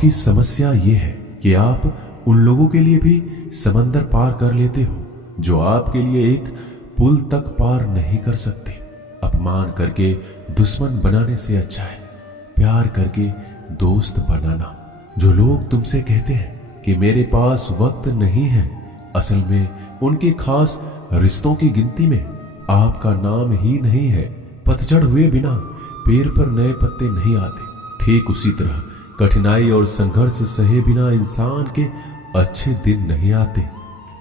आपकी समस्या ये है कि आप उन लोगों के लिए भी समंदर पार कर लेते हो जो आपके लिए एक पुल तक पार नहीं कर सकते। अपमान करके दुश्मन बनाने से अच्छा है प्यार करके दोस्त बनाना। जो लोग तुमसे कहते हैं कि मेरे पास वक्त नहीं है, असल में उनके खास रिश्तों की गिनती में आपका नाम ही नहीं है। पतझड़ हुए बिना पेड़ पर नए पत्ते नहीं आते। ठीक उसी तरह कठिनाई और संघर्ष सहे बिना इंसान के अच्छे दिन नहीं आते।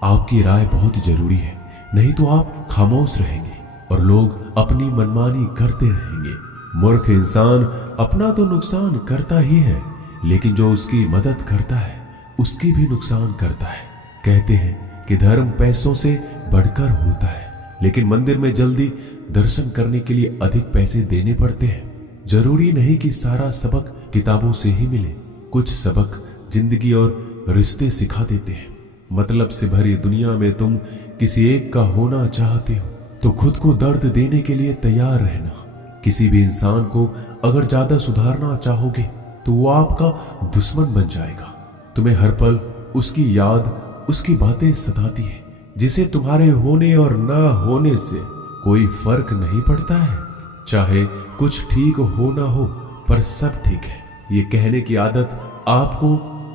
आपकी राय बहुत जरूरी है, नहीं तो आप खामोश रहेंगे और लोग अपनी मनमानी करते रहेंगे। मूर्ख इंसान अपना तो नुकसान करता ही है, लेकिन जो उसकी मदद करता है उसकी भी नुकसान करता है। कहते हैं कि धर्म पैसों से बढ़कर होता है, लेकिन मंदिर में जल्दी दर्शन करने के लिए अधिक पैसे देने पड़ते हैं। जरूरी नहीं कि सारा सबक किताबों से ही मिले। कुछ सबक जिंदगी और रिश्ते सिखा देते हैं। मतलब से भरी दुनिया में तुम किसी एक का होना चाहते हो तो खुद को दर्द देने के लिए तैयार रहना। किसी भी इंसान को अगर ज्यादा सुधारना चाहोगे तो वो आपका दुश्मन बन जाएगा। तुम्हें हर पल उसकी याद, उसकी बातें सताती है, जिसे तुम्हारे होने और ना होने से कोई फर्क नहीं पड़ता है। चाहे कुछ ठीक हो ना हो, पर सब ठीक है ये कहने की आदत आपको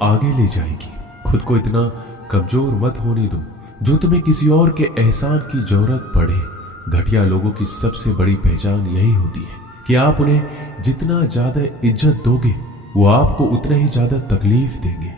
आगे ले जाएगी। खुद को इतना कमजोर मत होने दो जो तुम्हें किसी और के एहसान की जरूरत पड़े। घटिया लोगों की सबसे बड़ी पहचान यही होती है कि आप उन्हें जितना ज्यादा इज्जत दोगे वो आपको उतना ही ज्यादा तकलीफ देंगे।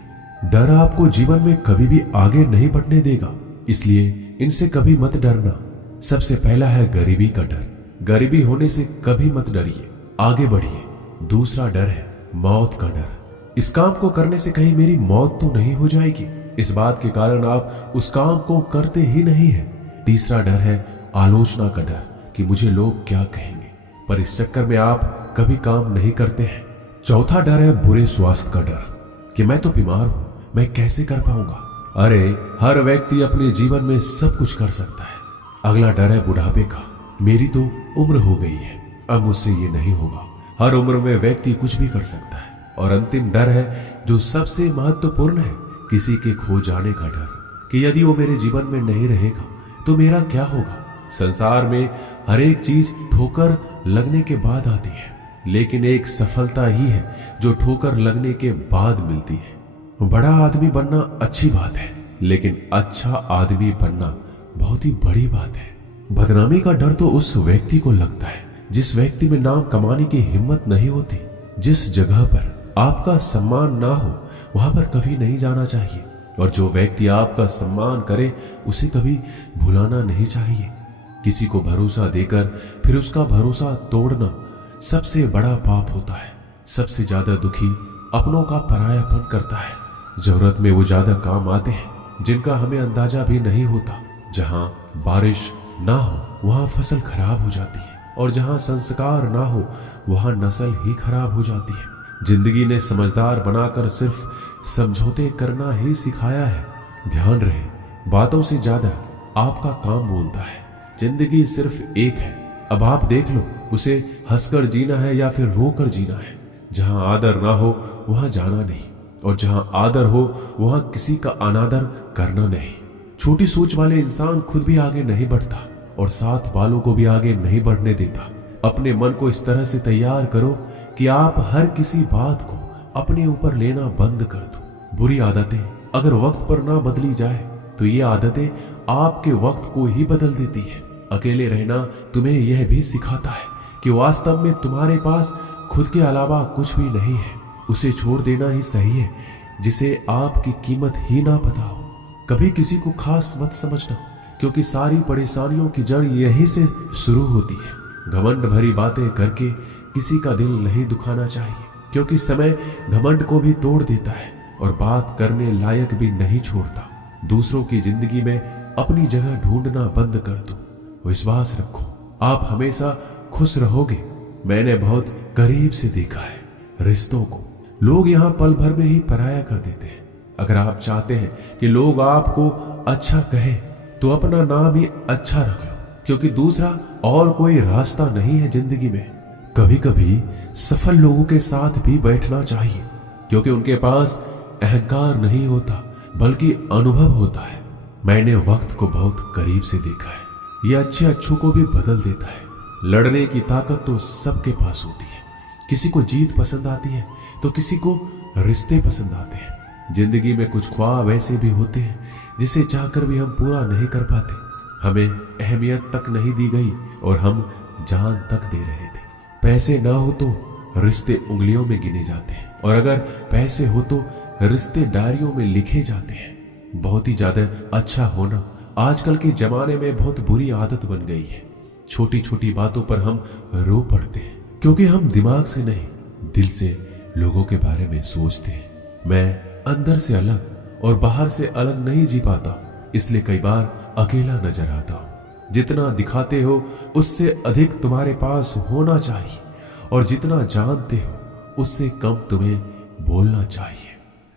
डर आपको जीवन में कभी भी आगे नहीं बढ़ने देगा, इसलिए इनसे कभी मत डरना। सबसे पहला है गरीबी का डर। गरीबी होने से कभी मत डरिए, आगे बढ़िए। दूसरा डर है मौत का डर। इस काम को करने से कहीं मेरी मौत तो नहीं हो जाएगी, इस बात के कारण आप उस काम को करते ही नहीं है। तीसरा डर है आलोचना का डर कि मुझे लोग क्या कहेंगे, पर इस चक्कर में आप कभी काम नहीं करते हैं। चौथा डर है बुरे स्वास्थ्य का डर कि मैं तो बीमार हूं, मैं कैसे कर पाऊंगा। अरे हर व्यक्ति अपने जीवन में सब कुछ कर सकता है। अगला डर है बुढ़ापे का। मेरी तो उम्र हो गई है, अब मुझसे ये नहीं होगा। हर उम्र में व्यक्ति कुछ भी कर सकता है। और अंतिम डर है जो सबसे महत्वपूर्ण है, किसी के खो जाने का डर कि यदि वो मेरे जीवन में नहीं रहेगा तो मेरा क्या होगा। संसार में हर एक चीज ठोकर लगने के बाद आती है, लेकिन एक सफलता ही है जो ठोकर लगने के बाद मिलती है। बड़ा आदमी बनना अच्छी बात है, लेकिन अच्छा आदमी बनना बहुत ही बड़ी बात है। बदनामी का डर तो उस व्यक्ति को लगता है जिस व्यक्ति में नाम कमाने की हिम्मत नहीं होती। जिस जगह पर आपका सम्मान ना हो वहां पर कभी नहीं जाना चाहिए, और जो व्यक्ति आपका सम्मान करे उसे कभी भुलाना नहीं चाहिए। किसी को भरोसा देकर फिर उसका भरोसा तोड़ना सबसे बड़ा पाप होता है। सबसे ज्यादा दुखी अपनों का परायापन करता है। जरूरत में वो ज्यादा काम आते हैं जिनका हमें अंदाजा भी नहीं होता। जहां बारिश ना हो वहां फसल खराब हो जाती है, और जहां संस्कार ना हो वहां नस्ल ही खराब हो जाती है। जिंदगी ने समझदार बनाकर सिर्फ समझौते करना ही सिखाया है। ध्यान रहे, बातों से ज्यादा आपका काम बोलता है। जिंदगी सिर्फ एक है, अब आप देख लो उसे हंसकर जीना है या फिर रोकर जीना है। जहां आदर ना हो वहां जाना नहीं, और जहां आदर हो वहां किसी का अनादर करना नहीं। छोटी सोच वाले इंसान खुद भी आगे नहीं बढ़ता और साथ वालों को भी आगे नहीं बढ़ने देता। अपने मन को इस तरह से तैयार करो कि आप हर किसी बात को अपने ऊपर लेना बंद कर दो। बुरी आदतें अगर वक्त पर ना बदली जाए तो ये आदतें आपके वक्त को ही बदल देती है। अकेले रहना तुम्हें यह भी सिखाता है कि वास्तव में तुम्हारे पास खुद के अलावा कुछ भी नहीं है। उसे छोड़ देना ही सही है जिसे आपकी कीमत ही ना पता हो। कभी किसी को खास मत समझना, क्योंकि सारी परेशानियों की जड़ यहीं से शुरू होती है। घमंड भरी बातें करके किसी का दिल नहीं दुखाना चाहिए, क्योंकि समय घमंड को भी तोड़ देता है और बात करने लायक भी नहीं छोड़ता। दूसरों की जिंदगी में अपनी जगह ढूंढना बंद कर दो। विश्वास रखो, आप हमेशा खुश रहोगे। मैंने बहुत करीब से देखा है रिश्तों को। लोग यहाँ पल भर में ही पराया कर देते हैं। अगर आप चाहते हैं कि लोग आपको अच्छा कहें तो अपना नाम ही अच्छा रख लो, क्योंकि दूसरा और कोई रास्ता नहीं है जिंदगी में। कभी कभी सफल लोगों के साथ भी बैठना चाहिए, क्योंकि उनके पास अहंकार नहीं होता बल्कि अनुभव होता है। मैंने वक्त को बहुत करीब से देखा है। यह अच्छे अच्छों को भी बदल देता है। लड़ने की ताकत तो सबके पास होती है। किसी को जीत पसंद आती है तो किसी को रिश्ते पसंद आते हैं। जिंदगी में कुछ ख्वाब ऐसे भी होते हैं जिसे चाहकर भी हम पूरा नहीं कर पाते। हमें अहमियत तक नहीं दी गई और हम जान तक दे रहे थे। पैसे ना हो तो रिश्ते उंगलियों में गिने जाते हैं, और अगर पैसे हो तो रिश्ते डायरियों में लिखे जाते हैं। बहुत ही ज्यादा अच्छा होना आजकल के जमाने में बहुत बुरी आदत बन गई है। छोटी छोटी बातों पर हम रो पड़ते हैं क्योंकि हम दिमाग से नहीं, दिल से लोगों के बारे में सोचते हैं। मैं अंदर से अलग और बाहर से अलग नहीं जी पाता, इसलिए कई बार अकेला नजर आता हूं। जितना दिखाते हो उससे अधिक तुम्हारे पास होना चाहिए, और जितना जानते हो उससे कम तुम्हें बोलना चाहिए।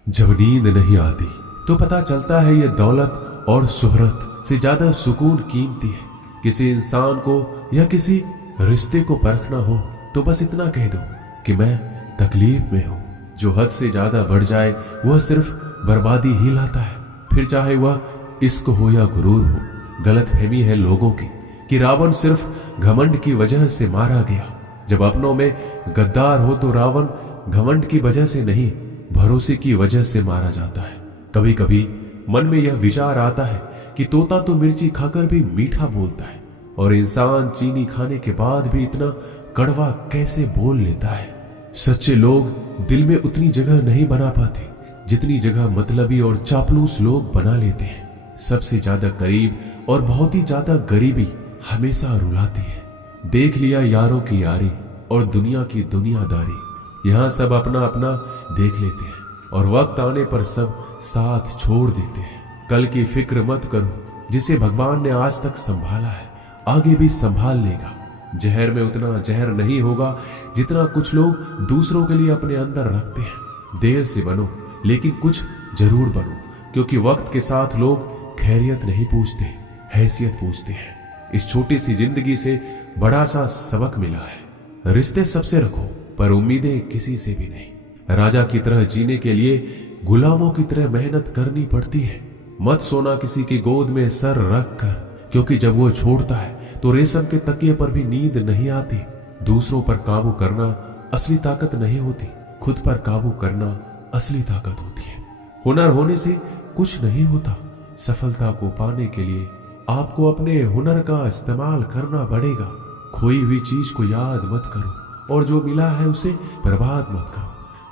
जब नींद नहीं आती तो पता चलता है ये दौलत और शोहरत से ज्यादा सुकून कीमती है। किसी इंसान को या किसी रिश्ते को परखना हो तो बस इतना कह दो कि मैं तकलीफ में हूं। जो हद से ज्यादा बढ़ जाए वह सिर्फ बर्बादी ही लाता है। फिर चाहे वह इश्क हो या गुरूर हो। गलतफहमी है लोगों की कि रावण सिर्फ घमंड की वजह से मारा गया। जब अपनों में गद्दार हो तो रावण घमंड की वजह से नहीं, भरोसे की वजह से मारा जाता है। कभी कभी मन में यह विचार आता है कि तोता तो मिर्ची खाकर भी मीठा बोलता है, और इंसान चीनी खाने के बाद भी इतना कड़वा कैसे बोल लेता है। सच्चे लोग दिल में उतनी जगह नहीं बना पाते जितनी जगह मतलबी और चापलूस लोग बना लेते हैं। सबसे ज्यादा करीब और बहुत ही ज्यादा गरीबी हमेशा रुलाती है। देख लिया यारों की यारी और दुनिया की दुनियादारी। यहाँ सब अपना अपना देख लेते हैं और वक्त आने पर सब साथ छोड़ देते हैं। कल की फिक्र मत करो, जिसे भगवान ने आज तक संभाला है आगे भी संभाल लेगा। जहर में उतना जहर नहीं होगा जितना कुछ लोग दूसरों के लिए अपने अंदर रखते हैं। देर से बनो लेकिन कुछ जरूर बनो, क्योंकि वक्त के साथ लोग खैरियत नहीं पूछते, हैसियत पूछते हैं। इस छोटी सी जिंदगी से बड़ा सा सबक मिला है। रिश्ते सबसे रखो पर उम्मीदें किसी से भी नहीं। राजा की तरह जीने के लिए गुलामों की तरह मेहनत करनी पड़ती है। मत सोना किसी की गोद में सर रख कर, क्योंकि जब वो छोड़ता है तो रेशम के तकिए पर भी नींद नहीं आती। दूसरों पर काबू करना असली ताकत नहीं होती, खुद पर काबू करना असली ताकत होती है। हुनर होने से कुछ नहीं होता। सफलता को पाने के लिए आपको अपने हुनर का इस्तेमाल करना पड़ेगा। खोई हुई चीज को याद मत करो और जो मिला है उसे बर्बाद मत करो।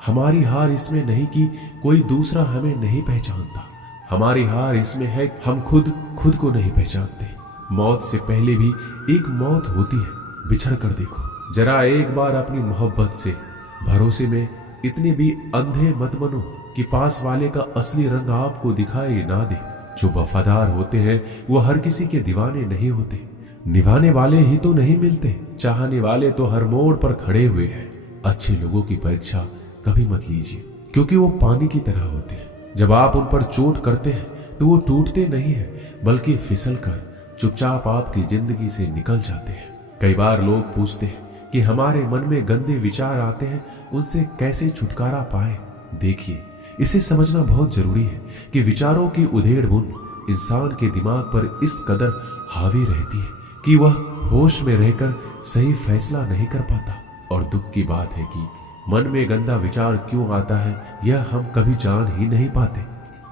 हमारी हार इसमें नहीं कि कोई दूसरा हमें नहीं पहचानता, हमारी हार इसमें है हम खुद को नहीं पहचानते। मौत से पहले भी एक मौत होती है, बिछड़ कर देखो। जरा एक बार अपनी मोहब्बत से, भरोसे में इतने भी अंधे मत बनो कि पास वाले का असली रंग आपको दिखाई ना दे। जो वफादार होते हैं वो हर किसी के दीवाने नहीं होते। निभाने वाले ही तो नहीं मिलते, चाहने वाले तो हर मोड़ पर खड़े हुए हैं। अच्छे लोगों की परीक्षा कभी मत लीजिए, क्योंकि वो पानी की तरह होते हैं। जब आप उन पर चोट करते हैं तो वो टूटते नहीं हैं, बल्कि फिसल कर चुपचाप आपकी जिंदगी से निकल जाते हैं। कई बार लोग पूछते हैं कि हमारे मन में गंदे विचार आते हैं, उनसे कैसे छुटकारा पाए। देखिए, इसे समझना बहुत जरूरी है कि विचारों की उधेड़ बुन इंसान के दिमाग पर इस कदर हावी रहती है कि वह होश में रहकर सही फैसला नहीं कर पाता। और दुख की बात है कि मन में गंदा विचार क्यों आता है यह हम कभी जान ही नहीं पाते।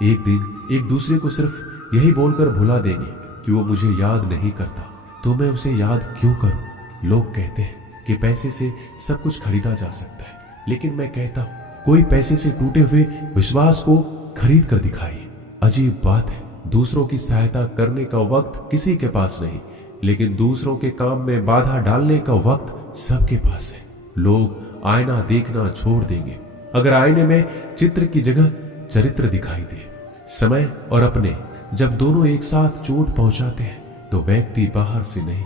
एक दिन एक दूसरे को सिर्फ यही बोलकर भुला देंगे कि वो मुझे याद नहीं करता, तो मैं उसे याद क्यों करूं। लोग कहते हैं कि पैसे से सब कुछ खरीदा जा सकता है, लेकिन मैं कहता हूं कोई पैसे से टूटे हुए विश्वास को खरीद कर दिखाइए। अजीब बात है, दूसरों की सहायता करने का वक्त किसी के पास नहीं, लेकिन दूसरों के काम में बाधा डालने का वक्त सबके पास है। लोग आईना देखना छोड़ देंगे अगर आईने में चित्र की जगह चरित्र दिखाई दे। समय और अपने जब दोनों एक साथ चोट पहुंचाते हैं तो व्यक्ति बाहर से नहीं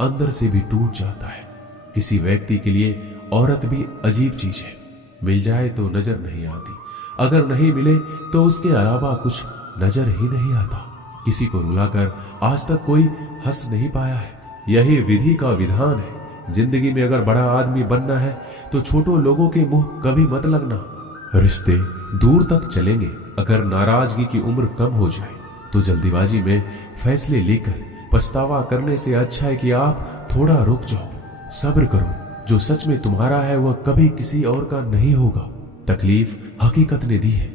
अंदर से भी टूट जाता है। किसी व्यक्ति के लिए औरत भी अजीब चीज है। मिल जाए तो नजर नहीं आती, अगर नहीं मिले तो उसके अलावा कुछ नजर ही नहीं आता। किसी को रुलाकर आज तक कोई हंस नहीं पाया है। यही विधि का विधान है। जिंदगी में अगर बड़ा आदमी बनना है तो छोटों लोगों के मुंह कभी मत लगना। रिश्ते दूर तक चलेंगे अगर नाराजगी की उम्र कम हो जाए। तो जल्दीबाजी में फैसले लेकर पछतावा करने से अच्छा है कि आप थोड़ा रुक जाओ, सब्र करो। जो सच में तुम्हारा है वह कभी किसी और का नहीं होगा। तकलीफ हकीकत ने दी है।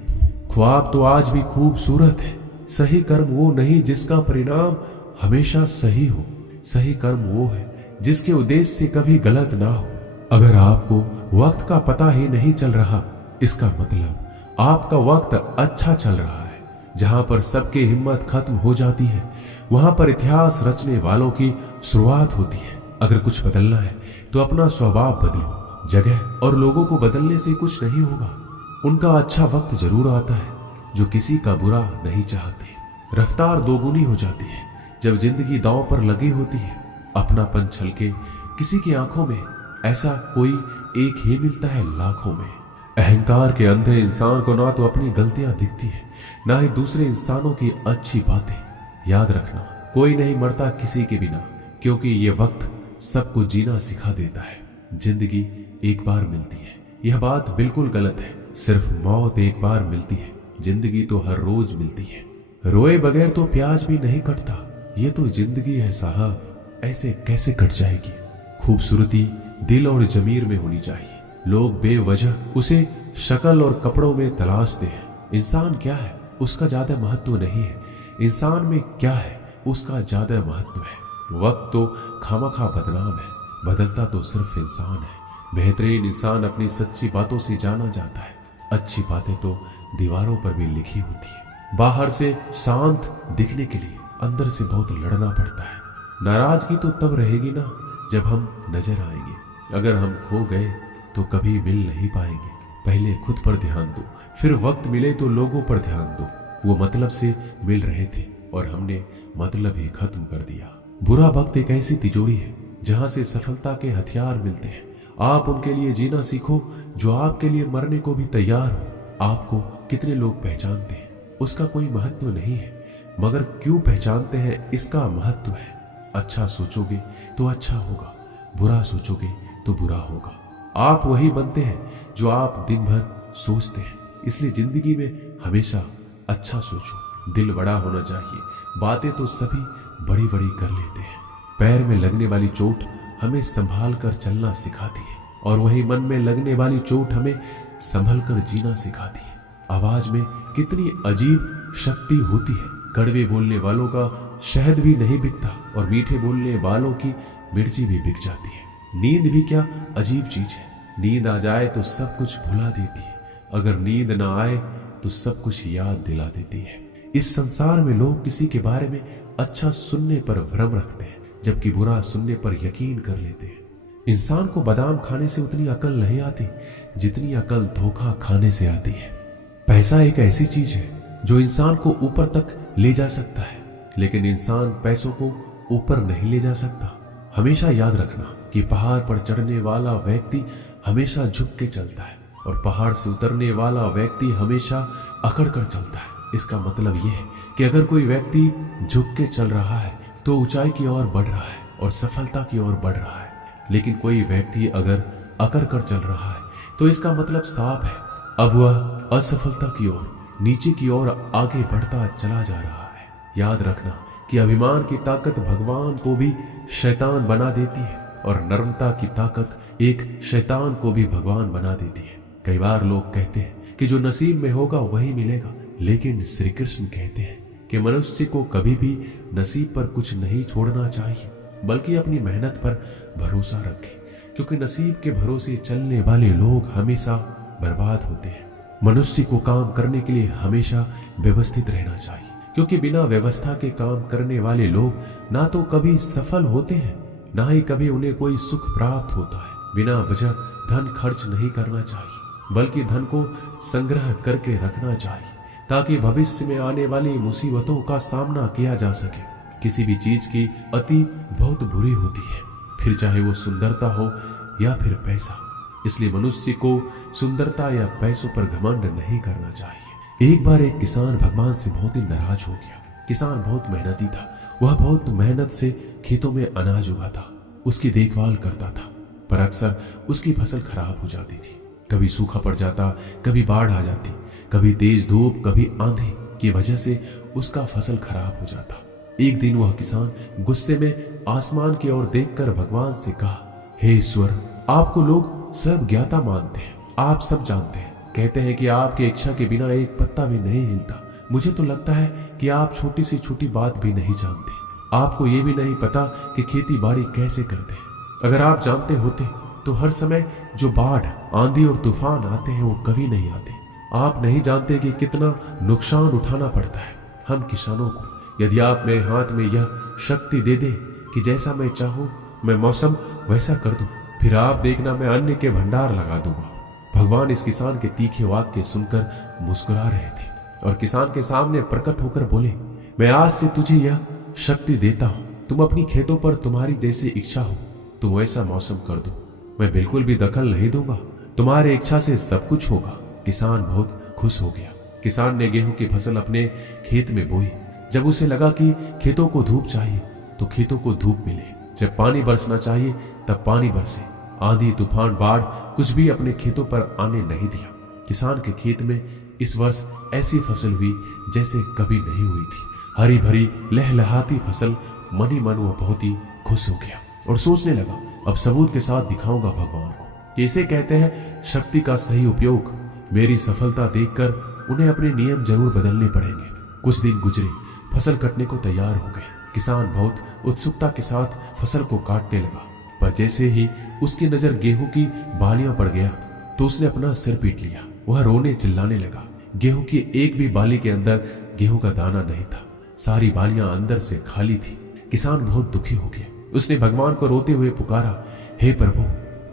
ख्वाब तो आज भी खूबसूरत है। सही कर्म वो नहीं जिसका परिणाम हमेशा सही हो। सही कर्म वो है जिसके उद्देश्य से कभी गलत ना हो। अगर आपको वक्त का पता ही नहीं चल रहा, इसका मतलब आपका वक्त अच्छा चल रहा है। जहां पर सबकी हिम्मत खत्म हो जाती है, वहां पर इतिहास रचने वालों की शुरुआत होती है। अगर कुछ बदलना है तो अपना स्वभाव बदलो। जगह और लोगों को बदलने से कुछ नहीं होगा। उनका अच्छा वक्त जरूर आता है जो किसी का बुरा नहीं चाहते। रफ्तार दोगुनी हो जाती है जब जिंदगी दांव पर लगी होती है। अपनापन छलके किसी की आंखों में, ऐसा कोई एक ही मिलता है लाखों में। अहंकार के अंधे इंसान को ना तो अपनी गलतियां दिखती है, ना ही दूसरे इंसानों की अच्छी बातें। याद रखना, कोई नहीं मरता किसी के बिना, क्योंकि ये वक्त सबको जीना सिखा देता है। जिंदगी एक बार मिलती है, यह बात बिल्कुल गलत है। सिर्फ मौत एक बार मिलती है, जिंदगी तो हर रोज मिलती है। रोए बगैर तो प्याज भी नहीं कटता। ये तो जिंदगी है साहब, ऐसे कैसे कट जाएगी। खूबसूरती दिल और जमीर में होनी चाहिए। लोग बेवजह उसे शक्ल और कपड़ों में तलाशते हैं। इंसान क्या है उसका ज्यादा महत्व नहीं है, इंसान में क्या है उसका ज्यादा महत्व है। वक्त तो खामखा बदनाम है, बदलता तो सिर्फ इंसान है। बेहतरीन इंसान अपनी सच्ची बातों से जाना जाता है। अच्छी बातें तो दीवारों पर भी लिखी होती है। बाहर से शांत दिखने के लिए अंदर से बहुत लड़ना पड़ता है। नाराजगी तो तब रहेगी ना जब हम नजर आएंगे। अगर हम खो गए तो कभी मिल नहीं पाएंगे। पहले खुद पर ध्यान दो, फिर वक्त मिले तो लोगों पर ध्यान दो। वो मतलब से मिल रहे थे और हमने मतलब ही खत्म कर दिया। बुरा वक्त एक ऐसी तिजोरी है जहां से सफलता के हथियार मिलते हैं। आप उनके लिए जीना सीखो जो आपके लिए मरने को भी तैयार हो। आपको कितने लोग पहचानते हैं उसका कोई महत्व नहीं है, मगर क्यों पहचानते हैं इसका महत्व है। अच्छा सोचोगे तो अच्छा होगा, बुरा सोचोगे तो बुरा होगा। आप वही बनते हैं जो आप दिन भर सोचते हैं। इसलिए जिंदगी में हमेशा अच्छा सोचो। दिल बड़ा होना चाहिए। बातें तो सभी बड़ी बड़ी कर लेते हैं। पैर में लगने वाली चोट हमें संभाल कर चलना सिखाती है, और वही मन में लगने वाली चोट हमें संभल कर जीना सिखाती है। आवाज में कितनी अजीब शक्ति होती है। कड़वे बोलने वालों का शहद भी नहीं बिकता, और मीठे बोलने वालों की मिर्ची भी बिक जाती है। नींद भी क्या अजीब चीज है। नींद आ जाए तो सब कुछ भुला देती है, अगर नींद ना आए तो सब कुछ याद दिला देती है। इस संसार में लोग किसी के बारे में अच्छा सुनने पर भ्रम रखते हैं, जबकि बुरा सुनने पर यकीन कर लेते हैं। इंसान को बादाम खाने से उतनी अकल नहीं आती जितनी अकल धोखा खाने से आती है। पैसा एक ऐसी चीज है जो इंसान को ऊपर तक ले जा सकता है, लेकिन इंसान पैसों को ऊपर नहीं ले जा सकता। हमेशा याद रखना कि पहाड़ पर चढ़ने वाला व्यक्ति हमेशा झुक के चलता है, और पहाड़ से उतरने वाला व्यक्ति हमेशा अकड़ कर चलता है। इसका मतलब यह है कि अगर कोई व्यक्ति झुक के चल रहा है तो ऊंचाई की ओर बढ़ रहा है और सफलता की ओर बढ़ रहा है, लेकिन कोई व्यक्ति अगर अकड़ कर चल रहा है तो इसका मतलब साफ है, अब वह असफलता की ओर, नीचे की ओर आगे बढ़ता चला जा रहा है। याद रखना कि अभिमान की ताकत भगवान को भी शैतान बना देती है, और नर्मता की ताकत एक शैतान को भी भगवान बना देती है। कई बार लोग कहते हैं कि जो नसीब में होगा वही मिलेगा, लेकिन श्री कृष्ण कहते हैं कि मनुष्य को कभी भी नसीब पर कुछ नहीं छोड़ना चाहिए, बल्कि अपनी मेहनत पर भरोसा रखे, क्योंकि नसीब के भरोसे चलने वाले लोग हमेशा बर्बाद होते हैं। मनुष्य को काम करने के लिए हमेशा व्यवस्थित रहना चाहिए, क्योंकि बिना व्यवस्था के काम करने वाले लोग ना तो कभी सफल होते हैं, ना ही कभी उन्हें कोई सुख प्राप्त होता है। बिना वजह धन खर्च नहीं करना चाहिए, बल्कि धन को संग्रह करके रखना चाहिए, ताकि भविष्य में आने वाली मुसीबतों का सामना किया जा सके। किसी भी चीज की अति बहुत बुरी होती है, फिर चाहे वो सुंदरता हो या फिर पैसा। इसलिए मनुष्य को सुंदरता या पैसों पर घमंड नहीं करना चाहिए। एक बार एक किसान भगवान से बहुत ही नाराज हो गया। किसान बहुत मेहनती था, वह बहुत मेहनत से खेतों में अनाज उगाता, उसकी देखभाल करता था, पर अक्सर उसकी फसल खराब हो जाती थी। कभी सूखा पड़ जाता, कभी बाढ़ आ जाती, कभी तेज धूप, कभी आंधी की वजह से उसका फसल खराब हो जाता। एक दिन वह किसान गुस्से में आसमान की ओर देखकर भगवान से कहा, हे ईश्वर, आपको लोग सब ज्ञाता मानते हैं, आप सब जानते हैं, कहते हैं कि आपकी इच्छा के बिना एक पत्ता भी नहीं हिलता। मुझे तो लगता है कि आप छोटी से छोटी बात भी नहीं जानते। आपको ये भी नहीं पता कि खेती बाड़ी कैसे करते हैं। अगर आप जानते होते तो हर समय जो बाढ़, आंधी और तूफान आते हैं वो कभी नहीं आते। आप नहीं जानते कि कितना नुकसान उठाना पड़ता है हम किसानों को। यदि आप मेरे हाथ में यह शक्ति दे दे कि जैसा मैं चाहूं मैं मौसम वैसा कर दूं, फिर आप देखना मैं अन्न के भंडार लगा दूंगा। भगवान इस किसान के तीखे वाक्य सुनकर मुस्कुरा रहे थे और किसान के सामने प्रकट होकर बोले, मैं आज से तुझे यह शक्ति देता हूं। तुम अपनी खेतों पर तुम्हारी जैसी इच्छा हो तुम वैसा मौसम कर दो। मैं बिल्कुल भी दखल नहीं दूंगा, तुम्हारी इच्छा से सब कुछ होगा। किसान बहुत खुश हो गया। किसान ने गेहूं की फसल अपने खेत में बोई। जब उसे लगा कि खेतों को धूप चाहिए तो खेतों को धूप मिले, जब पानी बरसना चाहिए तब पानी बरसे। आंधी, तूफान, बाढ़ कुछ भी अपने खेतों पर आने नहीं दिया। किसान के खेत में इस वर्ष ऐसी फसल हुई जैसे कभी नहीं हुई थी। हरी भरी लहलहाती फसल। मन ही मन वह बहुत ही खुश हो गया और सोचने लगा, अब सबूत के साथ दिखाऊंगा भगवान को कि इसे कहते हैं शक्ति का सही उपयोग। मेरी सफलता देखकर उन्हें अपने नियम जरूर बदलने पड़ेंगे। कुछ दिन गुजरे, फसल कटने को तैयार हो गए। किसान बहुत उत्सुकता के साथ फसल को काटने लगा, पर जैसे ही उसकी नजर गेहूं की बालियों पर गया तो उसने अपना सिर पीट लिया। वह रोने चिल्लाने लगा। गेहूं की एक भी बाली के अंदर गेहूं का दाना नहीं था। सारी बालियां अंदर से खाली थी। किसान बहुत दुखी हो गया। उसने भगवान को रोते हुए पुकारा, हे प्रभु,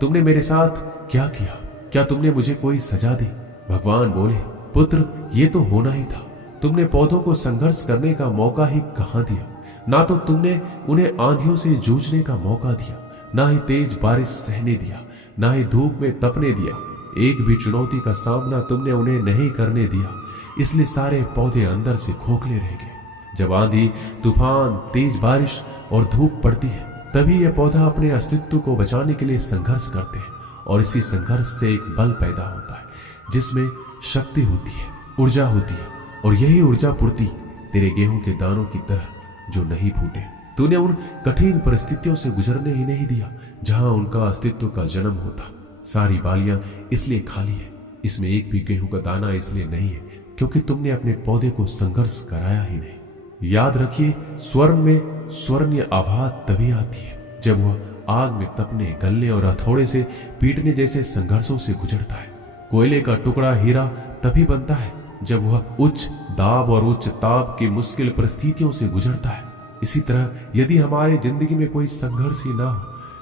तुमने मेरे साथ क्या किया? क्या तुमने मुझे कोई सजा दी? भगवान बोले, पुत्र, ये तो होना ही था। तुमने पौधों को संघर्ष करने का मौका ही कहां दिया। ना तो तुमने उन्हें आंधियों से जूझने का मौका दिया, ना ही तेज बारिश सहने दिया, ना ही धूप में तपने दिया। एक भी चुनौती का सामना तुमने उन्हें नहीं करने दिया, इसलिए सारे पौधे अंदर से खोखले रह गए। जब आंधी, तूफान, तेज बारिश और धूप पड़ती है तभी यह पौधा अपने अस्तित्व को बचाने के लिए संघर्ष करते हैं और इसी संघर्ष से एक बल पैदा होता है जिसमें शक्ति होती है, ऊर्जा होती है, और यही ऊर्जा पूर्ति तेरे गेहूं के दानों की तरह जो नहीं फूटे। तूने उन कठिन परिस्थितियों से गुजरने ही नहीं दिया जहां उनका अस्तित्व का जन्म होता। सारी बालियां इसलिए खाली है, इसमें एक भी गेहूं का दाना इसलिए नहीं है क्योंकि तुमने अपने पौधे को संघर्ष कराया ही नहीं। याद रखिए, स्वर्ण में स्वर्णीय आवाज तभी आती है जब वह आग में तपने, गलने और हथौड़े से पीटने जैसे संघर्षों से गुजरता है। कोयले का टुकड़ा हीरा तभी बनता है जब वह उच्च दाब और उच्च ताप की मुश्किल परिस्थितियों से गुजरता है। इसी तरह यदि हमारी जिंदगी में कोई संघर्ष ही ना हो,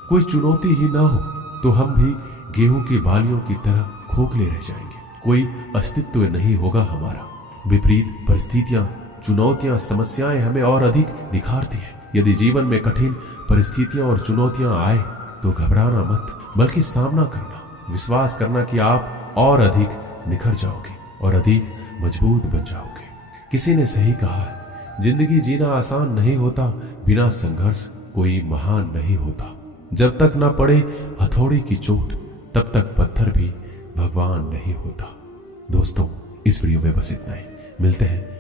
कोई चुनौती ही ना हो, तो हम भी गेहूं की बालियों की तरह खोखले रह जाएंगे। कोई अस्तित्व नहीं होगा हमारा। विपरीत परिस्थितियां, चुनौतियां, समस्याएं हमें और अधिक निखारती है। यदि जीवन में कठिन परिस्थितियां और चुनौतियां आए तो घबराना मत, बल्कि सामना करना, विश्वास करना कि आप और अधिक निखर जाओगे और अधिक मजबूत बन जाओगे। किसी ने सही कहा है, जिंदगी जीना आसान नहीं होता, बिना संघर्ष कोई महान नहीं होता। जब तक ना पड़े हथौड़ी की चोट तब तक पत्थर भी भगवान नहीं होता। दोस्तों, इस वीडियो में बस इतना ही। मिलते हैं